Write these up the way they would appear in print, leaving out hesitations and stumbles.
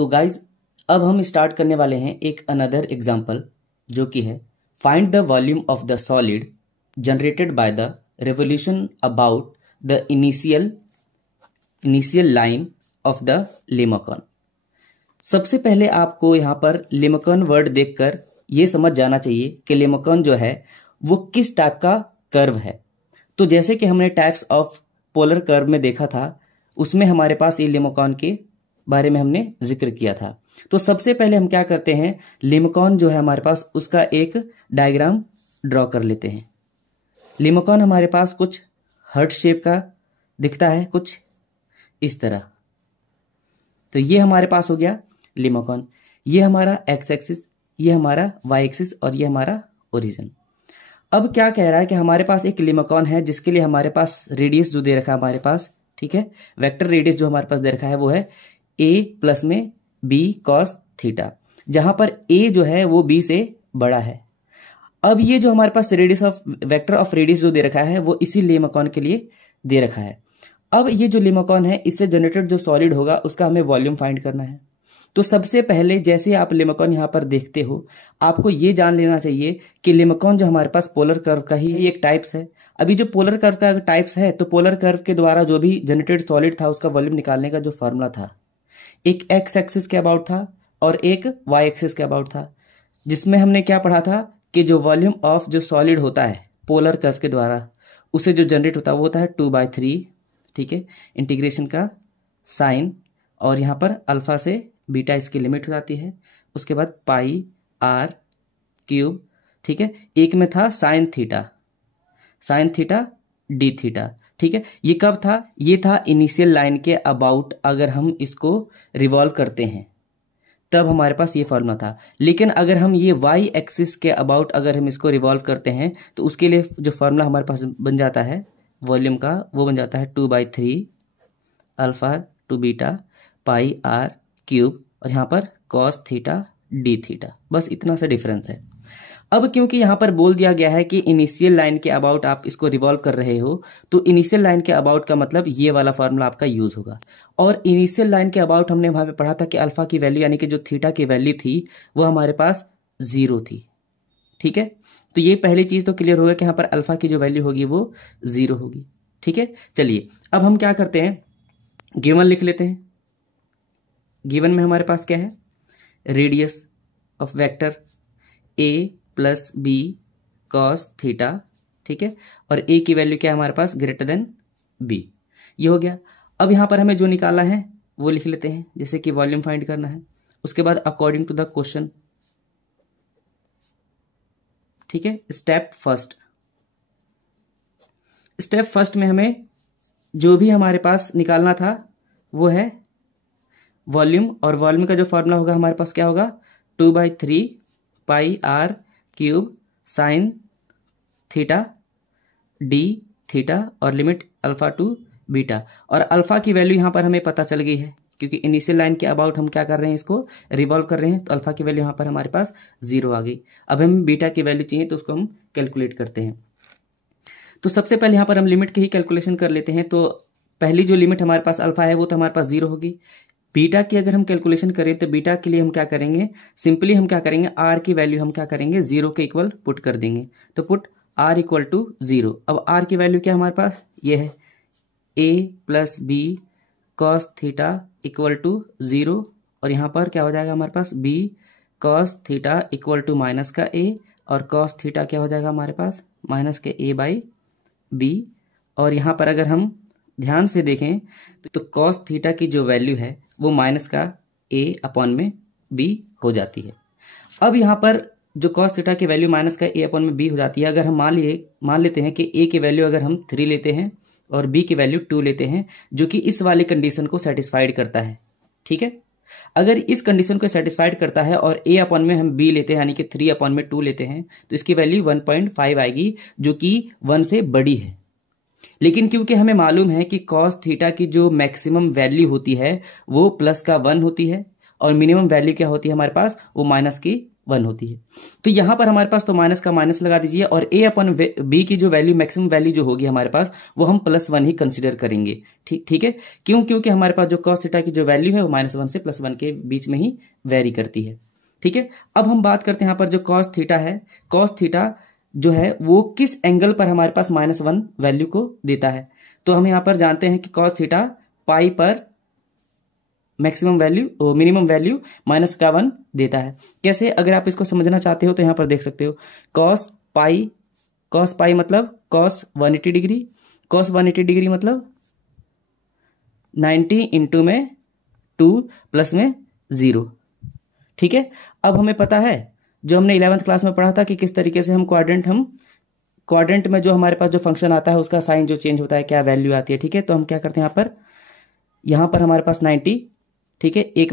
तो गाइज अब हम स्टार्ट करने वाले हैं एक अनदर एग्जाम्पल, जो कि है find the volume of the solid generated by the revolution about the initial line of the limacon. सबसे पहले आपको यहाँ पर लेमेकॉन वर्ड देखकर ये समझ जाना चाहिए कि लेमेकॉन जो है वो किस टाइप का कर्व है। तो जैसे कि हमने टाइप्स ऑफ पोलर कर्व में देखा था, उसमें हमारे पास ये लेमेकॉन के बारे में हमने जिक्र किया था। तो सबसे पहले हम क्या करते हैं, लेमेकॉन जो है हमारे पास उसका एक डायग्राम ड्रॉ कर लेते हैं। लेमेकॉन हमारे पास कुछ हार्ट शेप का दिखता है, कुछ इस तरह। तो ये हमारे पास हो गया लेमेकॉन। ये हमारा एक्स एक्सिस, ये हमारा वाई एक्सिस और ये हमारा ओरिजिन। अब क्या कह रहा है कि हमारे पास एक लेमेकॉन है जिसके लिए हमारे पास रेडियस जो दे रखा है हमारे पास, ठीक है, वेक्टर रेडियस जो हमारे पास दे रखा है वो है a प्लस में b cos थीटा, जहां पर a जो है वो b से बड़ा है। अब ये जो हमारे पास radius of vector of radius जो दे रखा है वो इसी लेमेकॉन के लिए दे रखा है। अब ये जो लेमेकॉन है इससे जनरेटेड जो सॉलिड होगा उसका हमें वॉल्यूम फाइंड करना है। तो सबसे पहले जैसे आप लेमेकॉन यहाँ पर देखते हो, आपको ये जान लेना चाहिए कि लेमेकॉन जो हमारे पास पोलर कर्व का ही एक टाइप्स है। अभी जो पोलर कर्व का टाइप्स है, तो पोलर कर्व के द्वारा जो भी जनरेटेड सॉलिड था उसका वॉल्यूम निकालने का जो फॉर्मूला था, एक एक्स एक्सिस के अबाउट था और एक वाई एक्सिस के अबाउट था, जिसमें हमने क्या पढ़ा था कि जो वॉल्यूम ऑफ जो सॉलिड होता है पोलर कर्व के द्वारा उसे जो जनरेट होता है वो होता है 2/3, ठीक है, इंटीग्रेशन का साइन, और यहाँ पर अल्फा से बीटा इसकी लिमिट हो जाती है, उसके बाद पाई आर क्यूब, ठीक है। एक में था साइन थीटा डी थीटा, ठीक है। ये कब था, ये था इनिशियल लाइन के अबाउट। अगर हम इसको रिवॉल्व करते हैं तब हमारे पास ये फॉर्मूला था। लेकिन अगर हम ये वाई एक्सिस के अबाउट अगर हम इसको रिवॉल्व करते हैं तो उसके लिए जो फॉर्मूला हमारे पास बन जाता है वॉल्यूम का, वो बन जाता है 2/3 alpha to beta pi are cube, और यहाँ पर कॉस थीटा डी थीटा। बस इतना सा डिफरेंस है। अब क्योंकि यहाँ पर बोल दिया गया है कि इनिशियल लाइन के अबाउट आप इसको रिवॉल्व कर रहे हो, तो इनिशियल लाइन के अबाउट का मतलब ये वाला फॉर्मूला आपका यूज होगा। और इनिशियल लाइन के अबाउट हमने वहां पे पढ़ा था कि अल्फा की वैल्यू यानी कि जो थीटा की वैल्यू थी वो हमारे पास 0 थी, ठीक है। तो ये पहली चीज तो क्लियर होगा कि यहाँ पर अल्फा की जो वैल्यू होगी वो 0 होगी, ठीक है। चलिए अब हम क्या करते हैं, गिवन लिख लेते हैं। गिवन में हमारे पास क्या है, radius of vector a plus B cos theta, ठीक है, और a की वैल्यू क्या है हमारे पास ग्रेटर देन b, ये हो गया। अब यहां पर हमें जो निकालना है वो लिख लेते हैं, जैसे कि वॉल्यूम फाइंड करना है। उसके बाद अकॉर्डिंग टू द क्वेश्चन, ठीक है, स्टेप फर्स्ट में हमें जो भी हमारे पास निकालना था वो है वॉल्यूम, और वॉल्यूम का जो फॉर्मूला होगा हमारे पास क्या होगा 2/3 pi are cube sine theta D theta और लिमिट अल्फा टू बीटा। और अल्फा की वैल्यू यहाँ पर हमें पता चल गई है क्योंकि इनिशियल लाइन के अबाउट हम क्या कर रहे हैं, इसको रिवॉल्व कर रहे हैं, तो अल्फा की वैल्यू यहाँ पर हमारे पास 0 आ गई। अब हम बीटा की वैल्यू चाहिए तो उसको हम कैलकुलेट करते हैं। तो सबसे पहले यहाँ पर हम लिमिट की ही कैलकुलेशन कर लेते हैं। तो पहली जो लिमिट हमारे पास अल्फा है वो तो हमारे पास 0 होगी। बीटा की अगर हम कैलकुलेशन करें तो बीटा के लिए हम क्या करेंगे, सिंपली हम क्या करेंगे, आर की वैल्यू हम क्या करेंगे 0 के इक्वल पुट कर देंगे। तो पुट आर इक्वल टू 0। अब आर की वैल्यू क्या हमारे पास, ये है a plus B cos theta equal to 0, और यहाँ पर क्या हो जाएगा हमारे पास b cos theta equal to minus का a, और कॉस थीटा क्या हो जाएगा हमारे पास माइनस के a/b। और यहाँ पर अगर हम ध्यान से देखें तो कॉस थीटा की जो वैल्यू है वो माइनस का a/b हो जाती है। अब यहाँ पर जो कॉस थीटा की वैल्यू माइनस का a/b हो जाती है, अगर हम मान लेते हैं कि a की वैल्यू अगर हम 3 लेते हैं और b की वैल्यू 2 लेते हैं, जो कि इस वाले कंडीशन को सेटिस्फाइड करता है, ठीक है। अगर इस कंडीशन को सेटिस्फाइड करता है और a/ में हम b लेते हैं यानी कि 3/2 लेते हैं, तो इसकी वैल्यू 1.5 आएगी, जो कि 1 से बड़ी है। लेकिन क्योंकि हमें मालूम है कि कॉस थीटा की जो मैक्सिमम वैल्यू होती है वो प्लस का 1 होती है, और मिनिमम वैल्यू क्या होती है हमारे पास, वो 1 होती है। तो यहाँ पर हमारे पास तो माइनस का माइनस लगा दीजिए और a अपन b की जो वैल्यू मैक्सिमम वैल्यू जो होगी हमारे पास वो हम +1 ही कंसिडर करेंगे। ठीक है, क्यों? क्योंकि हमारे पास जो cos थीटा की जो वैल्यू है वो -1 से +1 के बीच में ही वेरी करती है। ठीक है, अब हम बात करते हैं यहाँ पर जो cos थीटा है, cos थीटा जो है वो किस एंगल पर हमारे पास -1 वैल्यू को देता है। तो हम यहाँ पर जानते हैं कि cos थीटा पाई पर मैक्सिमम वैल्यू मिनिमम वैल्यू -1 देता है। कैसे? अगर आप इसको समझना चाहते हो तो यहाँ पर देख सकते हो cos पाई मतलब cos 180 डिग्री, cos 180 डिग्री मतलब 90 इंटू में 2 प्लस में 0। ठीक है, अब हमें पता है जो हमने 11th क्लास में पढ़ा था कि किस तरीके से हम क्वाड्रेंट में जो हमारे पास जो फंक्शन आता है उसका साइन जो चेंज होता है, क्या वैल्यू आती है। ठीक है, तो हम क्या करते हैं यहाँ पर हमारे पास 90। ठीक है, एक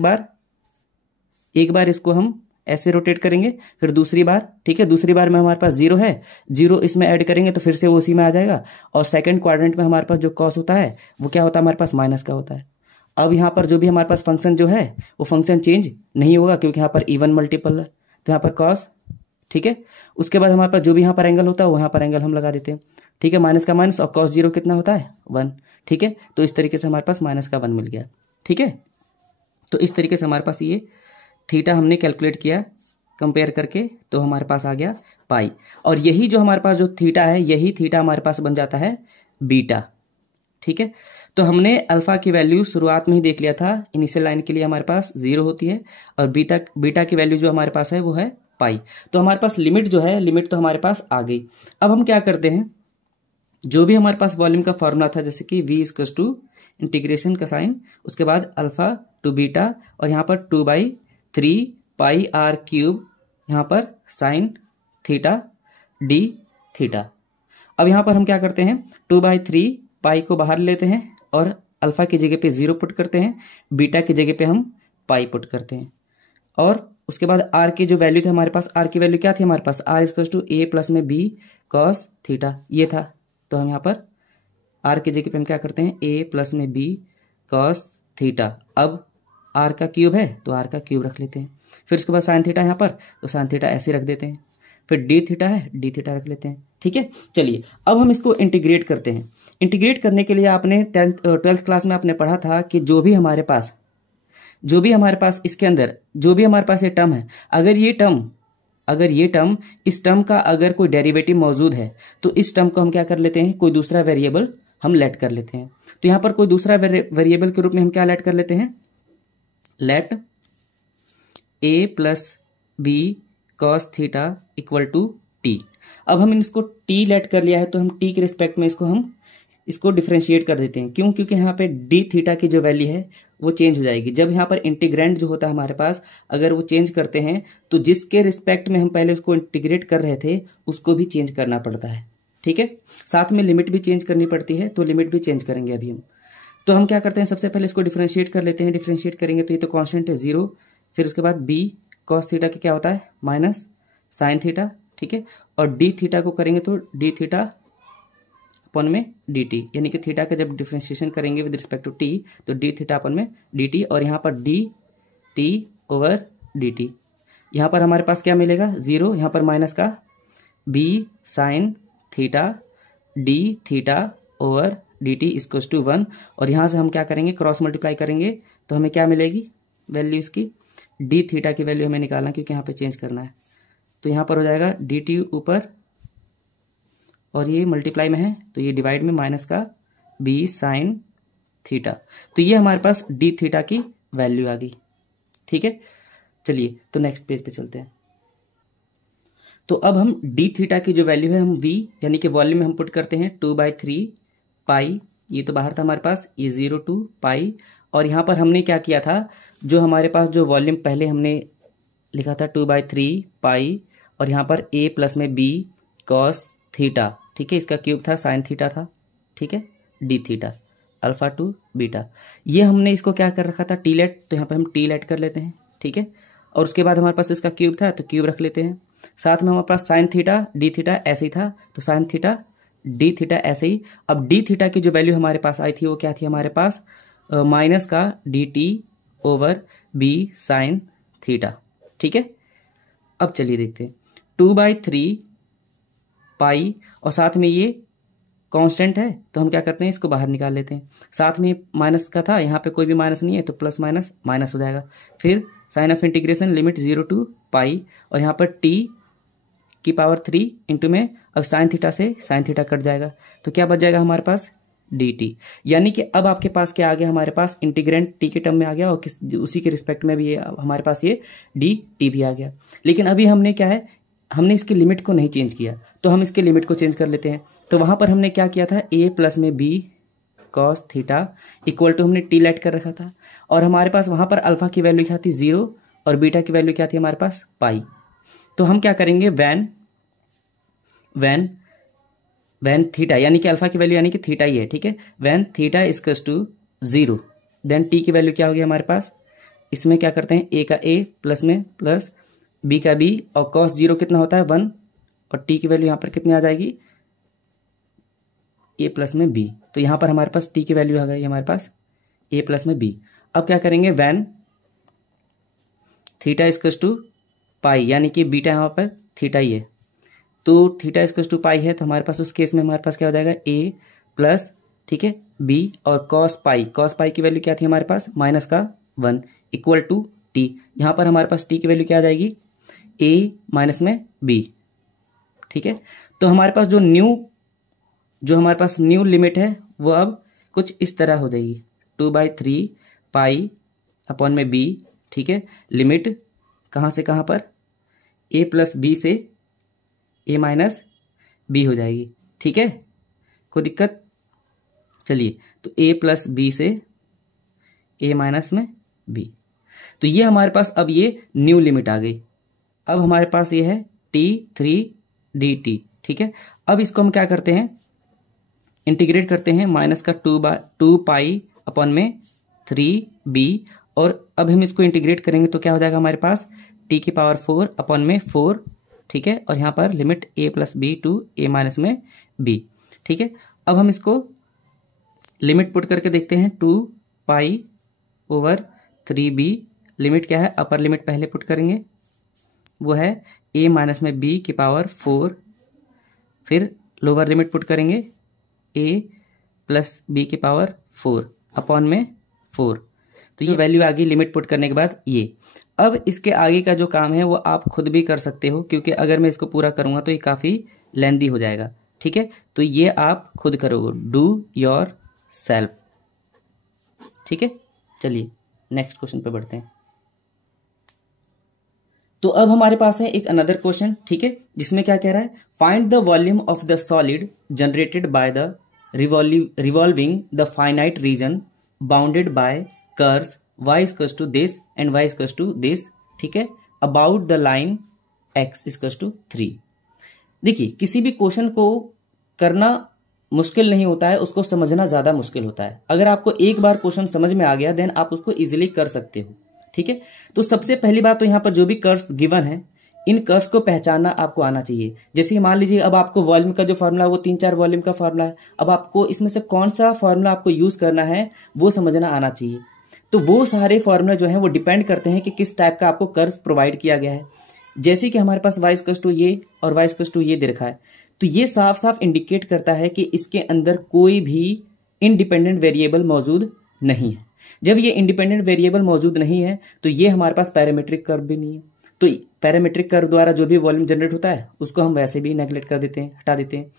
बार इसको हम ऐसे रोटेट करेंगे, फिर दूसरी बार। ठीक है, दूसरी बार में हमारे पास 0 है, 0 इसमें ऐड करेंगे तो फिर से वो उसी में आ जाएगा। और सेकंड क्वाड्रेंट में हमारे पास जो कॉस होता है वो क्या होता है, हमारे पास माइनस का होता है। अब यहाँ पर जो भी हमारे पास फंक्शन जो है वो फंक्शन चेंज नहीं होगा क्योंकि यहाँ पर इवन मल्टीपल है, तो यहाँ पर कॉस। ठीक है, उसके बाद हमारे पास जो भी यहाँ पर एंगल होता है वो यहाँ पर एंगल हम लगा देते हैं। ठीक है, माइनस का माइनस और cos 0 कितना होता है 1। ठीक है, तो इस तरीके से हमारे पास माइनस का 1 मिल गया। ठीक है, तो इस तरीके से हमारे पास ये थीटा हमने कैलकुलेट किया कंपेयर करके, तो हमारे पास आ गया पाई। और यही जो हमारे पास जो थीटा है, यही थीटा हमारे पास बन जाता है बीटा। ठीक है, तो हमने अल्फा की वैल्यू शुरुआत में ही देख लिया था, इनिशियल लाइन के लिए हमारे पास 0 होती है और बीटा की वैल्यू जो हमारे पास है वो है पाई। तो हमारे पास लिमिट जो है, लिमिट तो हमारे पास आ गई। अब हम क्या करते हैं, जो भी हमारे पास वॉल्यूम का फॉर्मूला था जैसे कि v इक्वल्स टू इंटीग्रेशन का साइन, उसके बाद अल्फा टू बीटा और यहाँ पर 2/3 पाई r क्यूब, यहाँ पर साइन थीटा डी थीटा। अब यहाँ पर हम क्या करते हैं, 2/3 पाई को बाहर लेते हैं और अल्फा की जगह पे 0 पुट करते हैं, बीटा की जगह पे हम पाई पुट करते हैं। और उसके बाद r की जो वैल्यू थी हमारे पास, r की वैल्यू क्या थी हमारे पास, r equals to a plus में b cos थीटा, ये था। तो हम यहाँ पर r की जगह पे हम क्या करते हैं, a प्लस में b cos थीटा। अब r का क्यूब है तो r का क्यूब रख लेते हैं, फिर उसके बाद साइन थीटा यहाँ पर, तो साइन थीटा ऐसे रख देते हैं, फिर डी थीटा है डी थीटा रख लेते हैं। ठीक है, चलिए अब हम इसको इंटीग्रेट करते हैं। इंटीग्रेट करने के लिए आपने 12th क्लास में आपने पढ़ा था कि जो भी हमारे पास इसके अंदर जो भी हमारे पास ये टर्म है, अगर ये टर्म इस टर्म का अगर कोई डेरिवेटिव मौजूद है तो इस टर्म को हम क्या कर लेते हैं, कोई दूसरा वेरिएबल हम लेट कर लेते हैं। तो यहाँ पर कोई दूसरा वेरिएबल के रूप में हम क्या लेट कर लेते हैं, let a plus B cos theta equal to T. अब हम इसको t लेट कर लिया है तो हम t के रिस्पेक्ट में इसको डिफरेंशिएट कर देते हैं। क्यों? क्योंकि यहाँ पे d थीटा की जो वैल्यू है वो चेंज हो जाएगी। जब यहाँ पर इंटीग्रेंड जो होता है हमारे पास, अगर वो चेंज करते हैं तो जिसके रिस्पेक्ट में हम पहले उसको इंटीग्रेट कर रहे थे उसको भी चेंज करना पड़ता है। ठीक है, साथ में लिमिट भी चेंज करनी पड़ती है, तो लिमिट भी चेंज करेंगे अभी हम। तो हम क्या करते हैं, सबसे पहले इसको डिफरेंशिएट कर लेते हैं। डिफरेंशिएट करेंगे तो ये तो कॉन्स्टेंट है 0, फिर उसके बाद b cos थीटा की क्या होता है माइनस साइन थीटा। ठीक है, और डी थीटा को करेंगे तो डी थीटा अपन में डी टी, यानी कि थीटा का जब डिफरेंशिएशन करेंगे विद रिस्पेक्ट टू टी तो डी थीटा अपन में डी टी, और यहाँ पर D T over D T. यहाँ पर हमारे पास क्या मिलेगा 0, यहाँ पर माइनस का b sine theta D theta over D T equals to 1, और यहाँ से हम क्या करेंगे, क्रॉस मल्टीप्लाई करेंगे तो हमें क्या मिलेगी वैल्यू इसकी, डी थीटा की वैल्यू हमें निकालना क्योंकि यहाँ पे चेंज करना है। तो यहाँ पर हो जाएगा डी टी ऊपर और ये मल्टीप्लाई में है तो ये डिवाइड में माइनस का b साइन थीटा। तो ये हमारे पास डी थीटा की वैल्यू आ गई। ठीक है, चलिए तो नेक्स्ट पेज पे चलते हैं। तो अब हम डी थीटा की जो वैल्यू है हम v यानी कि वॉल्यूम में हम पुट करते हैं 2/3 पाई, ये तो बाहर था हमारे पास, ये 0 टू पाई, और यहाँ पर हमने क्या किया था, जो हमारे पास जो वॉल्यूम पहले हमने लिखा था 2/3 पाई और यहाँ पर a प्लस में b cos थीटा। ठीक है, इसका क्यूब था साइन थीटा था। ठीक है, D theta alpha two beta, ये हमने इसको क्या कर रखा था टी लेट, तो यहाँ पर हम टी लेट कर लेते हैं। ठीक है, और उसके बाद हमारे पास इसका क्यूब था तो क्यूब रख लेते हैं, साथ में हमारे पास साइन थीटा डी थीटा ऐसे ही था तो साइन थीटा डी थीटा ऐसे ही। अब डी थीटा की जो वैल्यू हमारे पास आई थी वो क्या थी हमारे पास, माइनस का D T over B sine theta. ठीक है, अब चलिए देखते हैं 2/3 पाई और साथ में ये कांस्टेंट है तो हम क्या करते हैं इसको बाहर निकाल लेते हैं। साथ में माइनस का था, यहाँ पे कोई भी माइनस नहीं है तो प्लस माइनस माइनस हो जाएगा। फिर sine of integration limit 0 to pi और यहाँ पर t⁻³ इंटू में अब साइन थीटा से साइन थीटा कट जाएगा तो क्या बच जाएगा हमारे पास dt। यानी कि अब आपके पास क्या आ गया, हमारे पास इंटीग्रेंट t के टर्म में आ गया और उसी के रिस्पेक्ट में भी हमारे पास ये dt भी आ गया। लेकिन अभी हमने क्या है, हमने इसकी लिमिट को नहीं चेंज किया तो हम इसके लिमिट को चेंज कर लेते हैं। तो वहां पर हमने क्या किया था, a प्लस में b cos theta equal to हमने t लेट कर रखा था और हमारे पास वहां पर अल्फा की वैल्यू क्या थी 0 और बीटा की वैल्यू क्या थी हमारे पास पाई। तो हम क्या करेंगे वैन थीटा यानी कि अल्फा की वैल्यू यानी कि थीटा ही है, ठीक है। When theta equals to 0 then T की वैल्यू क्या होगी हमारे पास, इसमें क्या करते हैं a का a प्लस में प्लस b का b और cos 0 कितना होता है 1 और t की वैल्यू यहाँ पर कितनी आ जाएगी a प्लस में b। तो यहाँ पर हमारे पास t की वैल्यू आ गई हमारे पास a प्लस में b। अब क्या करेंगे वैन थीटा इक्वल्स टू पाई यानी कि बीटा यहाँ पर थीटा ही है तो थीटा इक्वल्स टू पाई है तो हमारे पास उस केस में हमारे पास क्या हो जाएगा a प्लस, ठीक है, b और cos पाई की वैल्यू क्या थी हमारे पास -1 इक्वल टू t। यहाँ पर हमारे पास t की वैल्यू क्या आ जाएगी a माइनस में b, ठीक है। तो हमारे पास जो हमारे पास न्यू लिमिट है वो अब कुछ इस तरह हो जाएगी 2/3 पाई अपॉन में b, ठीक है। लिमिट कहाँ से कहाँ पर a प्लस b से a माइनस b हो जाएगी, ठीक है, कोई दिक्कत। चलिए तो a प्लस b से a माइनस में b, तो ये हमारे पास अब ये न्यू लिमिट आ गई। अब हमारे पास ये है t3 dt, ठीक है। अब इसको हम क्या करते हैं, इंटीग्रेट करते हैं माइनस का 2 पाई अपॉन में 3b और अब हम इसको इंटीग्रेट करेंगे तो क्या हो जाएगा हमारे पास t⁴ अपॉन में 4, ठीक है। और यहाँ पर limit a plus b to a minus में b, ठीक है। अब हम इसको लिमिट पुट करके देखते हैं 2 पाई ओवर 3b। लिमिट क्या है, अपर लिमिट पहले पुट करेंगे वो है a माइनस में b की पावर 4, फिर लोअर लिमिट पुट करेंगे a प्लस b की पावर 4 अपॉन में 4। तो ये वैल्यू आ गई लिमिट पुट करने के बाद ये। अब इसके आगे का जो काम है वो आप खुद भी कर सकते हो क्योंकि अगर मैं इसको पूरा करूंगा तो ये काफ़ी लेंदी हो जाएगा, ठीक है। तो ये आप खुद करोगे, डू योर सेल्फ, ठीक है। चलिए नेक्स्ट क्वेश्चन पे बढ़ते हैं। तो अब हमारे पास है एक अनदर क्वेश्चन, ठीक है, जिसमें क्या कह रहा है, find the volume of the solid generated by the revolving the finite region bounded by curves y equals to this and y equals to this, ठीक है, about the line x equals to 3। देखिए किसी भी question को करना मुश्किल नहीं होता है, उसको समझना ज्यादा मुश्किल होता है। अगर आपको एक बार क्वेश्चन समझ में आ गया देन आप उसको इजीली कर सकते हो, ठीक है। तो सबसे पहली बात तो यहाँ पर जो भी कर्व्स गिवन है इन कर्व्स को पहचानना आपको आना चाहिए। जैसे मान लीजिए अब आपको वॉल्यूम का जो फार्मूला है वो 3-4 वॉल्यूम का फार्मूला है, अब आपको इसमें से कौन सा फार्मूला आपको यूज करना है वो समझना आना चाहिए। तो वो सारे फार्मूला जो है वो डिपेंड करते हैं कि किस टाइप का आपको कर्व प्रोवाइड किया गया है। जैसे कि हमारे पास y इक्वल्स टू ये और y इक्वल्स टू ये दे रखा है तो ये साफ साफ इंडिकेट करता है कि इसके अंदर कोई भी इंडिपेंडेंट वेरिएबल मौजूद नहीं है। जब ये इंडिपेंडेंट वेरिएबल मौजूद नहीं है तो ये हमारे पास पैरामीट्रिक कर्व भी नहीं है। तो पैरामीट्रिक कर्व द्वारा जो भी वॉल्यूम जनरेट होता है उसको हम वैसे भी नेगलेक्ट कर देते हैं, हटा देते हैं।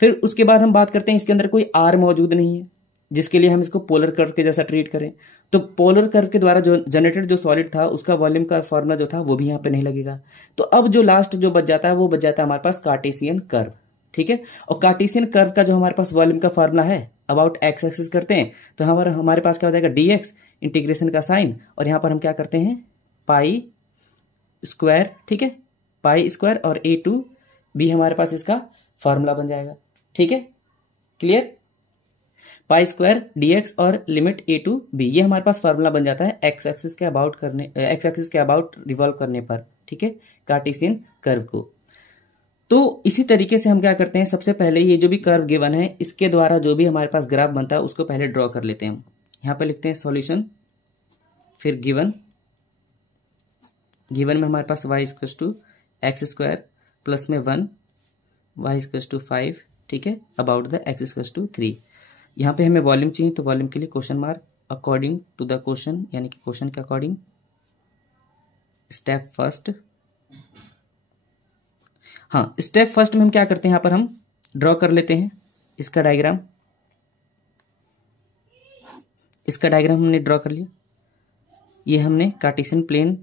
फिर उसके बाद हम बात करते हैं इसके अंदर कोई आर मौजूद नहीं है जिसके लिए हम इसको पोलर कर्व के जैसा ट्रीट करें। तो पोलर कर्व के द्वारा जो जनरेटेड जो सॉलिड था उसका वॉल्यूम का फॉर्मूला जो था वो भी यहाँ पे नहीं लगेगा। तो अब जो लास्ट जो बच जाता है वो बच जाता है हमारे पास कार्टेशियन कर्व, ठीक है। और कार्टेशियन कर्व का जो हमारे पास वॉल्यूम का फॉर्मूला है अबाउट एक्स एक्सिस करते हैं तो हमारे पास क्या हो जाएगा dx इंटीग्रेशन का साइन और यहाँ पर हम क्या करते हैं पाई स्क्वायर, ठीक है, पाई स्क्वायर और a टू b हमारे पास इसका फॉर्मूला बन जाएगा, ठीक है, क्लियर। पाई स्क्वायर dx और लिमिट a टू b ये हमारे पास फार्मूला बन जाता है एक्स एक्सिस के अबाउट रिवॉल्व करने पर, ठीक है, कार्टेशियन कर्व को। तो इसी तरीके से हम क्या करते हैं, सबसे पहले ये जो भी कर्व गिवन है इसके द्वारा जो भी हमारे पास ग्राफ बनता है उसको पहले ड्रॉ कर लेते हैं। हम यहाँ पे लिखते हैं सॉल्यूशन, फिर गिवन में हमारे पास y equals to X square plus में 1 वाई इक्वल्स टू 5, ठीक है, about the X equals to 3। यहाँ पे हमें वॉल्यूम चाहिए तो वॉल्यूम के लिए question mark according to the question, यानी कि क्वेश्चन के अकॉर्डिंग। स्टेप फर्स्ट, हाँ स्टेप फर्स्ट में हम क्या करते हैं, यहाँ पर हम ड्रॉ कर लेते हैं इसका डायग्राम। इसका डायग्राम हमने ड्रॉ कर लिया, ये हमने कार्टेशियन प्लेन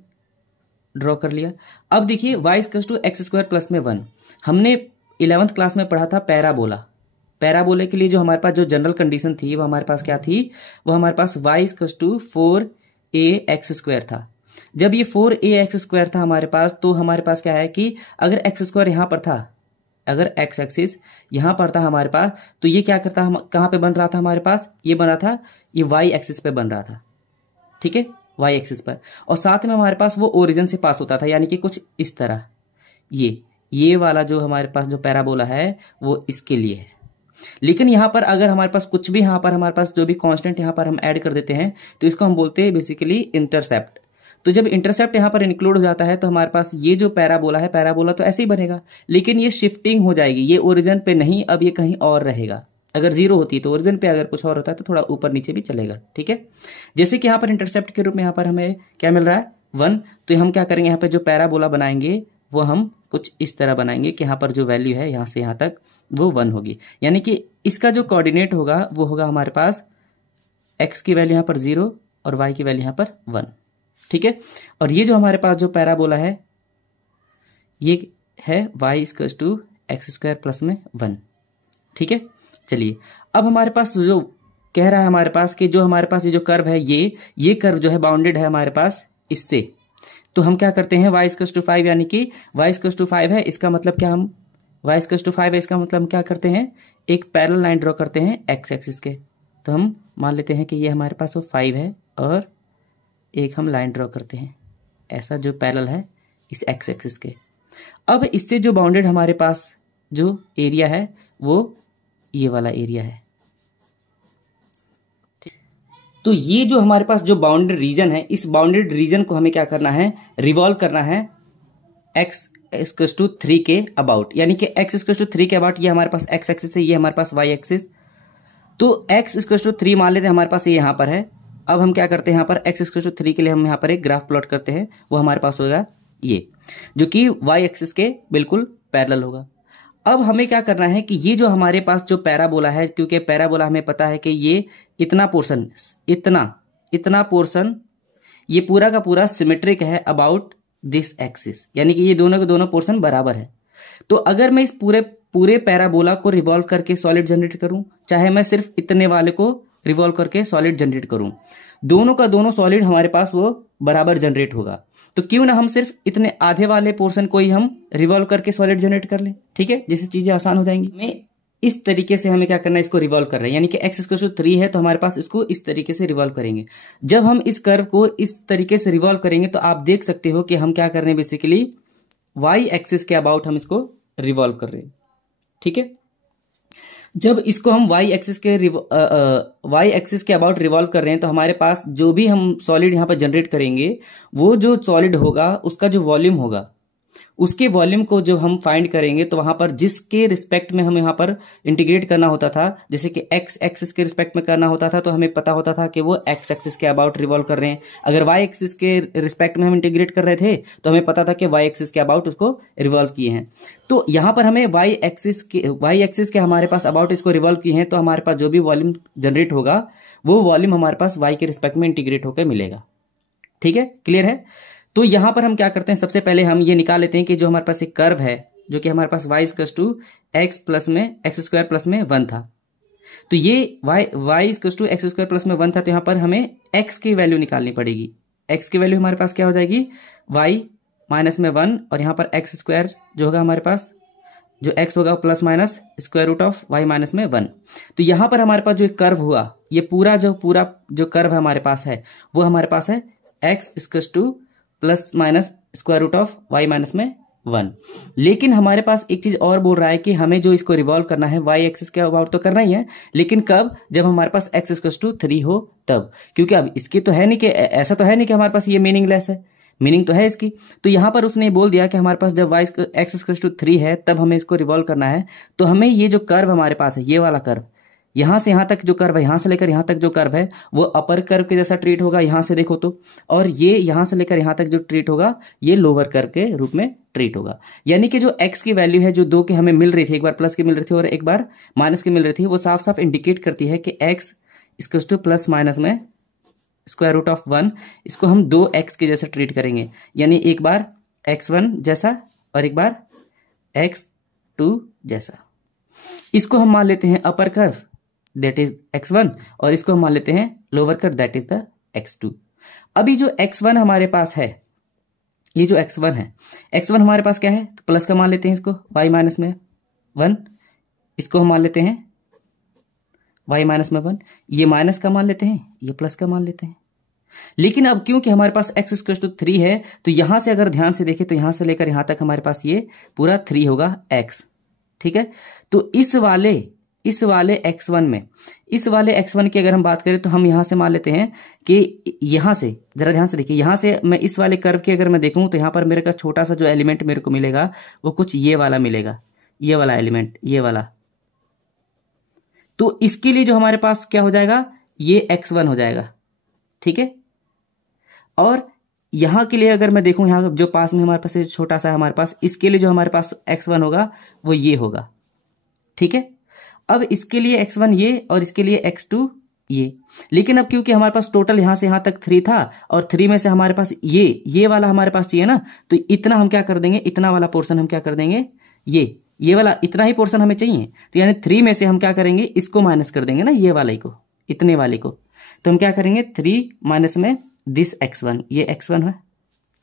ड्रॉ कर लिया। अब देखिए y equals to X square plus में 1, हमने 11th क्लास में पढ़ा था पैराबोला। पैराबोला के लिए जो हमारे पास जो जनरल कंडीशन थी वो हमारे पास क्या थी, वो हमारे पास y इक्वल्स टू 4ax² था। जब ये 4ax² था हमारे पास, तो हमारे पास क्या है कि अगर एक्स स्क्वायर यहाँ पर था, अगर एक्स एक्सिस यहाँ पर था हमारे पास, तो ये क्या करता, हम कहाँ पे बन रहा था हमारे पास, ये बन रहा था, ये वाई एक्सिस पे बन रहा था, ठीक है, वाई एक्सिस पर। और साथ में हमारे पास वो ओरिजिन से पास होता था, यानी कि कुछ इस तरह। ये वाला जो हमारे पास जो पैराबोला है वो इसके लिए है। लेकिन यहाँ पर अगर हमारे पास कुछ भी, यहाँ पर हमारे पास जो भी कांस्टेंट यहाँ पर हम ऐड कर देते हैं, तो इसको हम बोलते हैं बेसिकली इंटरसेप्ट। तो जब इंटरसेप्ट यहाँ पर इंक्लूड हो जाता है तो हमारे पास ये जो पैराबोला है, पैराबोला तो ऐसे ही बनेगा, लेकिन ये शिफ्टिंग हो जाएगी, ये ओरिजिन पे नहीं, अब ये कहीं और रहेगा। अगर जीरो होती तो ओरिजिन पे, अगर कुछ और होता है तो थोड़ा ऊपर नीचे भी चलेगा, ठीक है। जैसे कि यहाँ पर इंटरसेप्ट के रूप में यहाँ पर हमें क्या मिल रहा है, 1, तो हम क्या करेंगे, यहाँ पे जो पैराबोला बनाएंगे वो हम कुछ इस तरह बनाएंगे कि यहाँ पर जो वैल्यू है यहाँ से यहाँ तक वो 1 होगी, यानी कि इसका जो कोऑर्डिनेट होगा वो होगा हमारे पास x की वैल्यू यहाँ पर 0 और y की वैल्यू यहाँ पर 1, ठीक है। और ये जो हमारे पास जो पैराबोला है ये है y equals to X square plus में 1, ठीक है। चलिए अब हमारे पास जो कह रहा है हमारे पास कि जो हमारे पास ये जो कर्व है, ये कर्व जो है बाउंडेड है हमारे पास इससे, तो हम क्या करते हैं, y इक्वल्स टू 5, यानी कि y इक्वल्स टू 5 है, इसका मतलब क्या, हम y इक्वल्स टू 5 है, इसका मतलब हम क्या करते हैं, एक पैरेलल लाइन ड्रॉ करते हैं x एक्सिस के। तो हम मान लेते हैं कि ये हमारे पास वो 5 है और एक हम लाइन ड्रॉ करते हैं ऐसा जो पैरेलल है इस x एक्सिस के। अब इससे जो बाउंडेड हमारे पास जो एरिया है वो ये वाला एरिया है। तो ये जो हमारे पास जो बाउंडेड रीजन है, इस बाउंडेड रीजन को हमें क्या करना है, रिवॉल्व करना है x इक्वल्स टू 3 के अबाउट, यानी कि x इक्वल्स टू 3 के अबाउट। ये हमारे पास x एक्सिस है, ये हमारे पास y एक्सिस। तो x इक्वल्स टू 3 मान लेते हैं, हमारे पास ये यहाँ पर है। अब हम क्या करते हैं, यहाँ पर x इक्वल्स टू 3 के लिए हम यहाँ पर एक ग्राफ प्लॉट करते हैं, वो हमारे पास होगा ये, जो कि y एक्सिस के बिल्कुल पैरेलल होगा। अब हमें क्या करना है कि ये जो हमारे पास जो पैराबोला है, क्योंकि पैराबोला हमें पता है कि ये इतना पोर्शन, इतना पोर्शन ये पूरा का पूरा सिमेट्रिक है अबाउट दिस एक्सिस, यानी कि ये दोनों के दोनों पोर्शन बराबर है। तो अगर मैं इस पूरे पैराबोला को रिवॉल्व करके सॉलिड जनरेट करूं, चाहे मैं सिर्फ इतने वाले को रिवॉल्व करके सॉलिड जनरेट करूं, दोनों का दोनों सॉलिड हमारे पास वो बराबर जनरेट होगा। तो क्यों ना हम सिर्फ इतने आधे वाले पोर्शन को ही हम रिवॉल्व करके सॉलिड जनरेट कर लें, ठीक है, जिससे चीजें आसान हो जाएंगी। मैं इस तरीके से हमें क्या करना है, इसको रिवॉल्व कर रहे हैं, यानी कि x इक्वल टू 3 है तो हमारे पास इसको इस तरीके से रिवॉल्व करेंगे। जब हम इस कर्व को इस तरीके से रिवॉल्व करेंगे तो आप देख सकते हो कि हम क्या कर रहे हैं, बेसिकली y एक्सिस के अबाउट हम इसको रिवॉल्व कर रहे हैं, ठीक है। जब इसको हम y एक्सिस के अबाउट रिवॉल्व कर रहे हैं तो हमारे पास जो भी हम सॉलिड यहाँ पर जनरेट करेंगे, वो जो सॉलिड होगा उसका जो वॉल्यूम होगा, उसके वॉल्यूम को जब हम फाइंड करेंगे तो वहां पर जिसके रिस्पेक्ट में हम यहाँ पर इंटीग्रेट करना होता था, जैसे कि x एक्सिस के रिस्पेक्ट में करना होता था, तो हमें पता होता था कि वो x एक्सिस के अबाउट रिवॉल्व कर रहे हैं। अगर y एक्सिस के रिस्पेक्ट में हम इंटीग्रेट कर रहे थे तो हमें पता था कि y एक्सिस के अबाउट उसको रिवॉल्व किए हैं। तो यहाँ पर हमें y एक्सिस के हमारे पास अबाउट इसको रिवॉल्व किए हैं, तो हमारे पास जो भी वॉल्यूम जनरेट होगा वो वॉल्यूम हमारे पास y के रिस्पेक्ट में इंटीग्रेट होकर मिलेगा, ठीक है, क्लियर है। तो यहां पर हम क्या करते हैं, सबसे पहले हम ये निकाल लेते हैं कि जो हमारे पास एक कर्व है, जो कि हमारे पास y equals to X square plus में 1 था। तो ये y equals to X square plus में 1 था, तो यहां पर हमें x की वैल्यू निकालनी पड़ेगी। x की वैल्यू हमारे पास क्या हो जाएगी, y माइनस में 1, और यहाँ पर एक्स स्क्वायर जो होगा हमारे पास, जो x होगा plus minus square root of y minus में 1। तो यहाँ पर हमारे पास जो एक कर्व हुआ, ये पूरा जो कर्व हमारे पास है वो हमारे पास है x equals to plus minus square root of y minus में 1। लेकिन हमारे पास एक चीज और बोल रहा है कि हमें जो इसको रिवॉल्व करना है y एक्सिस के अबाउट तो करना ही है, लेकिन कब, जब हमारे पास x इक्वल्स टू 3 हो तब। क्योंकि अब इसके तो है नहीं कि ऐसा तो है नहीं कि हमारे पास ये मीनिंगलेस है। मीनिंग तो है इसकी। तो यहाँ पर उसने बोल दिया कि हमारे पास जब y x 3 है तब हमें इसको रिवॉल्व करना है। तो हमें ये जो कर्व हमारे पास है, ये वाला कर्व, यहाँ से यहाँ तक जो कर्व है, यहाँ से लेकर यहाँ तक जो कर्व है वो अपर कर्व के जैसा ट्रीट होगा, यहाँ से देखो तो। और ये यहाँ से लेकर यहाँ तक जो ट्रीट होगा ये लोअर कर्व के रूप में ट्रीट होगा। यानी कि जो x की वैल्यू है जो 2 के हमें मिल रही थी, एक बार प्लस की मिल रही थी और एक बार माइनस की मिल रही थी, वो साफ साफ इंडिकेट करती है कि x equals to plus minus में स्क्वायर रूट ऑफ 1, इसको हम 2x के जैसा ट्रीट करेंगे। यानी एक बार x1 जैसा और एक बार x2 जैसा। इसको हम मान लेते हैं upper curve, that is x1, और इसको हम मान लेते हैं lower curve, that is the x2। अभी जो x1 हमारे पास है, ये जो x1 है, x1 हमारे पास क्या है, तो प्लस का मान लेते हैं इसको, y माइनस में 1, इसको हम मान लेते हैं y माइनस में 1, ये माइनस का मान लेते हैं, ये प्लस का मान लेते हैं। लेकिन अब क्योंकि हमारे पास x इक्वल टू 3 है, तो यहां से अगर ध्यान से देखें तो यहां से लेकर यहां तक हमारे पास ये पूरा 3 होगा x, ठीक है। तो इस वाले x1 में, इस वाले x1 की अगर हम बात करें तो हम यहां से मान लेते हैं कि यहां से जरा ध्यान से देखिए, यहां से मैं इस वाले कर्व की अगर मैं देखूं तो यहां पर मेरे का छोटा सा जो एलिमेंट मेरे को मिलेगा वो कुछ ये वाला मिलेगा, ये वाला एलिमेंट, ये वाला। तो इसके लिए जो हमारे पास क्या हो जाएगा, ये x1 हो जाएगा, ठीक है। और यहां के लिए अगर मैं देखूं, यहां जो पास में हमारे पास छोटा सा है हमारे पास, इसके लिए जो हमारे पास x1 होगा वो ये होगा, ठीक है। अब इसके लिए x1 ये और इसके लिए x2 ये। लेकिन अब क्योंकि हमारे पास टोटल यहां से यहां तक 3 था और 3 में से हमारे पास ये वाला हमारे पास चाहिए ना, तो इतना हम क्या कर देंगे, इतना वाला पोर्शन हम क्या कर देंगे, ये वाला इतना ही पोर्शन हमें चाहिए। तो यानी 3 में से हम क्या करेंगे, इसको माइनस कर देंगे ना, ये वाले को, इतने वाले को। तो हम क्या करेंगे, 3 माइनस में दिस x1, ये x1 है,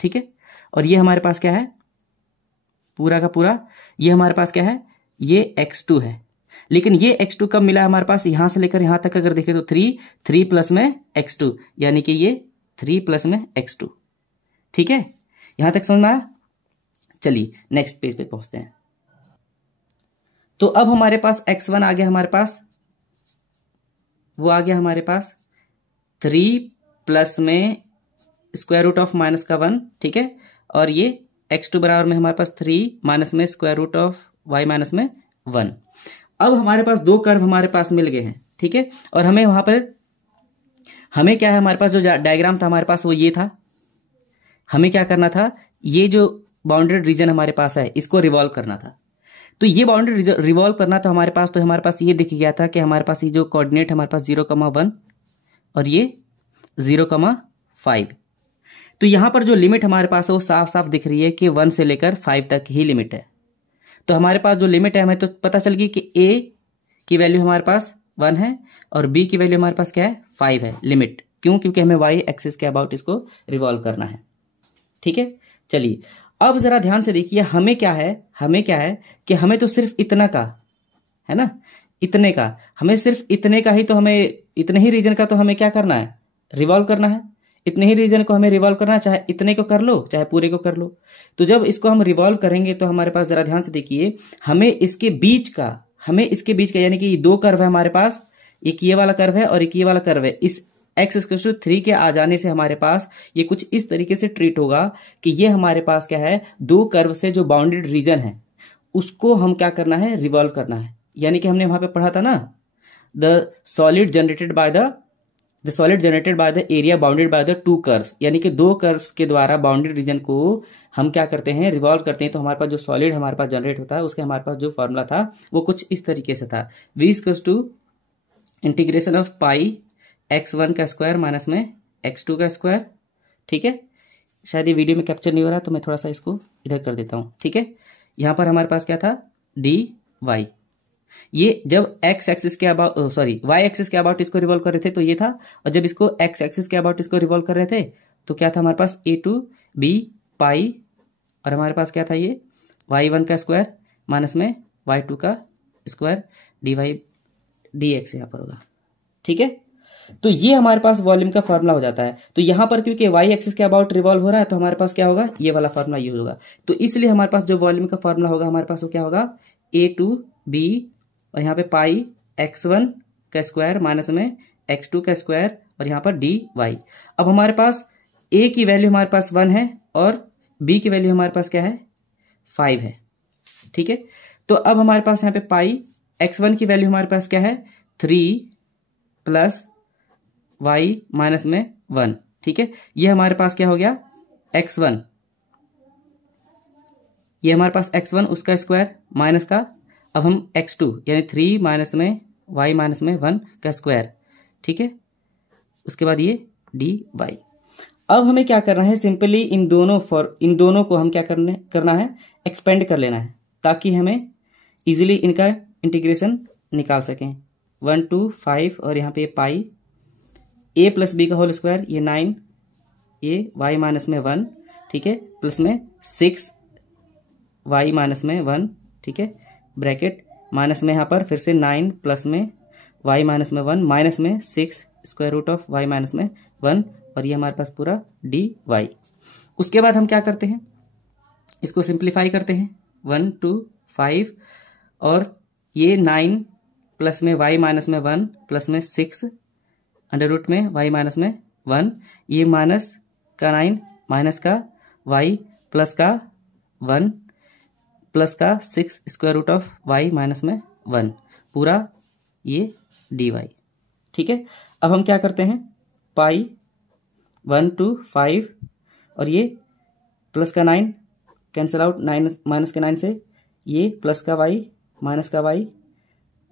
ठीक है। और ये हमारे पास क्या है, पूरा का पूरा ये हमारे पास क्या है, ये x2 है। लेकिन ये x2 कब मिला हमारे पास, यहां से लेकर यहां तक अगर देखें तो 3 प्लस में x2, यानी कि ये 3 प्लस में x2, ठीक है। यहां तक समझ में आया। चलिए नेक्स्ट पेज पे पहुंचते हैं। तो अब हमारे पास x1 आ गया, हमारे पास वो आ गया हमारे पास 3 प्लस में स्क्वायर रूट ऑफ माइनस का 1, ठीक है। और ये x2 बराबर में हमारे पास 3 माइनस में square root of y minus में 1। अब हमारे पास 2 कर्व हमारे पास मिल गए हैं, ठीक है। और हमें वहां पर हमें क्या है, हमारे पास जो डायग्राम था हमारे पास वो ये था। हमें क्या करना था, ये जो बाउंडेड रीजन हमारे पास है इसको रिवॉल्व करना था। तो ये बाउंडेड रिवॉल्व करना था हमारे पास, तो हमारे पास ये दिख गया था कि हमारे पास ये जो कोऑर्डिनेट हमारे पास 0,1 और ये 0,5। तो यहां पर जो लिमिट हमारे पास है वो साफ साफ दिख रही है कि 1 से लेकर 5 तक ही लिमिट है। तो हमारे पास जो लिमिट है हमें तो पता चल गई कि a की वैल्यू हमारे पास 1 है और b की वैल्यू हमारे पास क्या है, 5 है लिमिट। क्यों, क्योंकि हमें y एक्सिस के अबाउट इसको रिवॉल्व करना है, ठीक है। चलिए अब जरा ध्यान से देखिए, हमें क्या है कि हमें तो सिर्फ इतना का है ना, इतने का, हमें सिर्फ इतने का ही, तो हमें इतने ही रीजन का तो हमें क्या करना है, रिवॉल्व करना है। इतने ही रीजन को हमें रिवॉल्व करना है, चाहे इतने को कर लो चाहे पूरे को कर लो। तो जब इसको हम रिवॉल्व करेंगे तो हमारे पास जरा ध्यान से देखिए, हमें इसके बीच का यानी कि 2 कर्व है हमारे पास, एक ये वाला कर्व है और एक ये वाला कर्व है। इस x इक्वल टू 3 के आ जाने से हमारे पास ये कुछ इस तरीके से ट्रीट होगा कि ये हमारे पास क्या है, 2 कर्व से जो बाउंडेड रीजन है उसको हम क्या करना है, रिवॉल्व करना है। यानी कि हमने वहां पे पढ़ा था ना, the solid generated by the area bounded by the 2 curves, यानी कि 2 कर्व्स के द्वारा बाउंडेड रीजन को हम क्या करते हैं, रिवॉल्व करते हैं। तो हमारे पास जो सॉलिड हमारे पास जनरेट होता है उसके हमारे पास जो फॉर्मूला था वो कुछ इस तरीके से था, v equals to integration of pi x1 का स्क्वायर माइनस में x2 का स्क्वायर, ठीक है। शायद ये वीडियो में कैप्चर नहीं हो रहा तो मैं थोड़ा सा इसको इधर कर देता हूं, ठीक है। यहां पर हमारे पास क्या था, dy, ये जब x एक्सिस के अबाउट y एक्सिस के अबाउट इसको रिवॉल्व कर रहे थे तो ये था, और जब इसको x एक्सिस के अबाउट इसको रिवॉल्व कर रहे थे तो क्या था हमारे पास, a2 b पाई, और हमारे पास क्या था, ये y1 का स्क्वायर माइनस में y2 का स्क्वायर dy dx यहां पर होगा, ठीक है। तो ये हमारे पास वॉल्यूम का फॉर्मूला हो जाता है। तो यहां पर क्योंकि y एक्सिस के अबाउट रिवॉल्व हो रहा है तो हमारे पास क्या होगा, ये वाला फॉर्मूला यूज होगा। तो इसलिए हमारे पास जो वॉल्यूम का फॉर्मूला होगा हमारे पास वो क्या होगा, a2b और यहाँ पे पाई x1 का स्क्वायर माइनस में x2 का स्क्वायर और यहाँ पर dy। अब हमारे पास a की वैल्यू हमारे पास 1 है और b की वैल्यू हमारे पास क्या है 5 है। ठीक है, तो अब हमारे पास यहाँ पे पाई x1 की वैल्यू हमारे पास क्या है 3 प्लस y माइनस में 1। ठीक है, ये हमारे पास क्या हो गया x1, ये हमारे पास x1 उसका स्क्वायर माइनस का, अब हम x2 यानी 3 माइनस में y माइनस में 1 का स्क्वायर। ठीक है, उसके बाद ये dy। अब हमें क्या करना है, सिंपली इन दोनों को हम क्या करना है एक्सपेंड कर लेना है, ताकि हमें इजीली इनका इंटीग्रेशन निकाल सकें। 1 2 5 और यहाँ पे पाई a प्लस बी का होल स्क्वायर, ये 9 a y माइनस में 1। ठीक है, प्लस में 6 y माइनस में 1। ठीक है, ब्रैकेट माइनस में यहाँ पर फिर से 9 प्लस में y माइनस में 1 माइनस में 6 square root of y minus में 1, और ये हमारे पास पूरा dy। उसके बाद हम क्या करते हैं, इसको सिंप्लीफाई करते हैं। 1 2 5 और ये 9 प्लस में y माइनस में 1 प्लस में 6 अंडर रूट में y माइनस में 1, ये माइनस का 9 माइनस का y प्लस का 1 प्लस का 6 square root of y minus में 1 पूरा ये dy। ठीक है, अब हम क्या करते हैं, पाई 1 2 5 और ये प्लस का 9 कैंसिल आउट, 9 माइनस के 9 से ये प्लस का y माइनस का y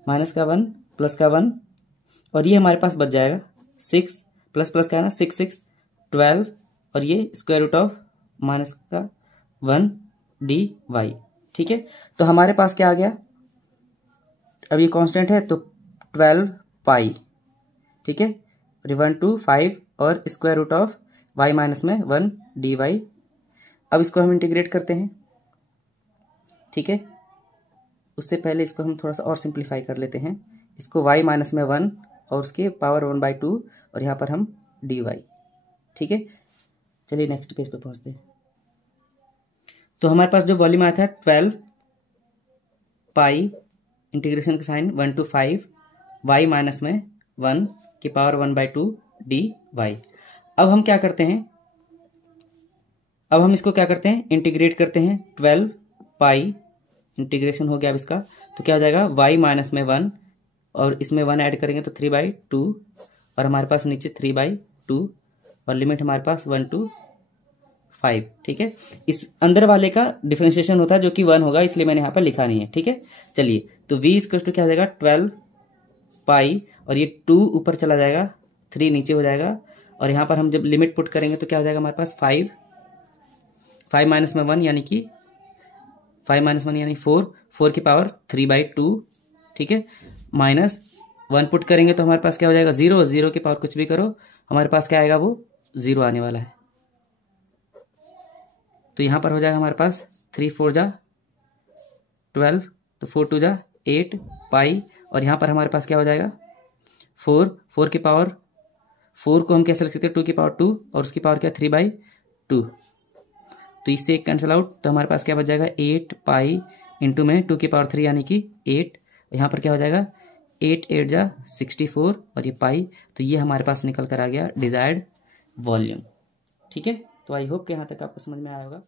माइनस का 1 प्लस का 1, और ये हमारे पास बच जाएगा 6 प्लस प्लस का है ना 6 6 12, और ये स्क्वायर रूट ऑफ माइनस का 1 dy। ठीक है, तो हमारे पास क्या आ गया, अब ये कांस्टेंट है तो 12 पाई। ठीक है, 1 2 5 और square root of y minus में 1 dy। अब इसको हम इंटीग्रेट करते हैं। ठीक है, उससे पहले इसको हम थोड़ा सा और सिंप्लीफाई कर लेते हैं, इसको y माइनस में 1 और उसके पावर 1/2 और यहाँ पर हम dy। ठीक है, चलिए नेक्स्ट पेज पे पहुँचते हैं। तो हमारे पास जो वॉल्यूम आया था 12 पाई इंटीग्रेशन का साइन 1 to 5 y माइनस में 1 की पावर 1/2 dy। अब हम क्या करते हैं, अब हम इसको क्या करते हैं इंटीग्रेट करते हैं। 12 पाई इंटीग्रेशन हो गया अब इसका, तो क्या हो जाएगा y माइनस में 1 और इसमें 1 ऐड करेंगे तो 3/2 और हमारे पास नीचे 3/2 और लिमिट हमारे पास 1 to 5। ठीक है, इस अंदर वाले का डिफरेंशिएशन होता है जो कि 1 होगा, इसलिए मैंने यहाँ पर लिखा नहीं है। ठीक है, चलिए तो v इक्वल टू क्या हो जाएगा 12 पाई और ये 2 ऊपर चला जाएगा, 3 नीचे हो जाएगा, और यहाँ पर हम जब लिमिट पुट करेंगे तो क्या हो जाएगा हमारे पास 5 माइनस में 1 यानी कि 5 माइनस 1 यानी 4 की पावर 3/2। ठीक है, माइनस 1 पुट करेंगे तो हमारे पास क्या हो जाएगा 0 की पावर कुछ भी करो हमारे पास क्या आएगा वो 0 आने वाला है। तो यहाँ पर हो जाएगा हमारे पास 3 4 जा 12, तो 4 2 जा 8 पाई, और यहाँ पर हमारे पास क्या हो जाएगा 4 की पावर 4 को हम कैसे लिख सकते हैं 2 की पावर 2 और उसकी पावर क्या 3/2, तो इससे एक कैंसिल आउट, तो हमारे पास क्या बच जाएगा 8 पाई इंटू में 2 की पावर 3 यानी कि 8, यहाँ पर क्या हो जाएगा 8 8 जा 64 और ये पाई, तो ये हमारे पास निकल कर आ गया डिजायर्ड वॉल्यूम। ठीक है, तो आई होप कि यहाँ तक आपको समझ में आया होगा।